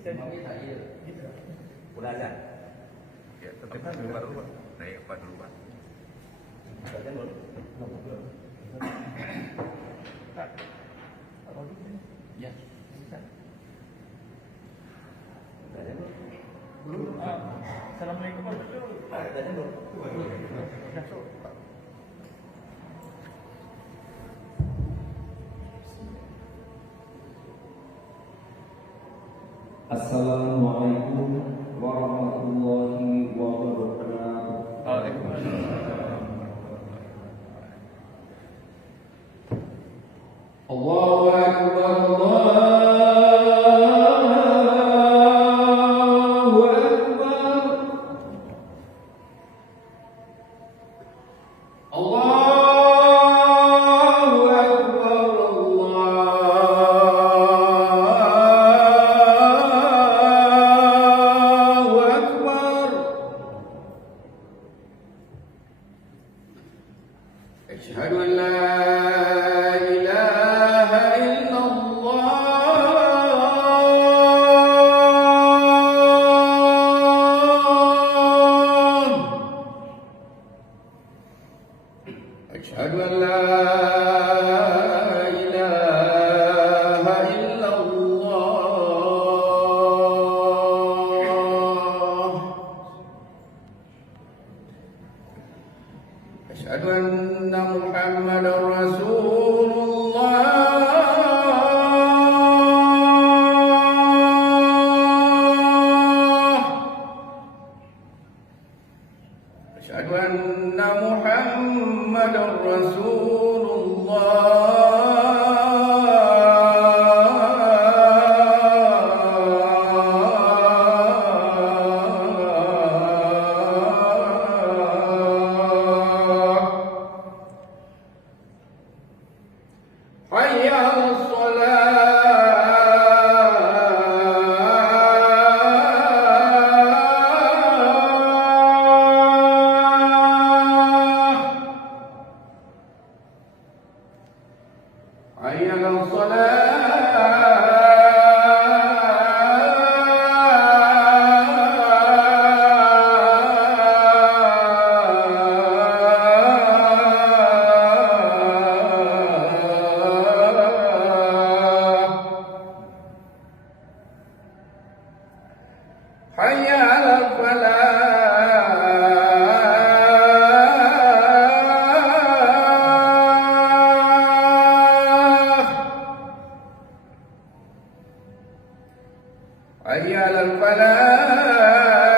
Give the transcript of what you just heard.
tak ya. Udah azan. Ya, tapi kan dulu naik apa dulu Pak? Azan dulu. Ya. Azan dulu. Assalamualaikum warahmatullahi wabarakatuh. Azan dulu. Assalamualaikum warahmatullahi wabarakatuh. Allahu Akbar, Allahu Akbar. Allahu Akbar, Allahu Akbar. Asyhadu an la ilaha illallah. Asyhadu an la ilaha illallah. Asyhadu anna Muhammadar Rasulullah. Asyhadu anna Muhammadar Rasulullah. Hayya 'alas salah. Hayya 'alas salah. Hayya 'alal falah. Hayya 'alal falah.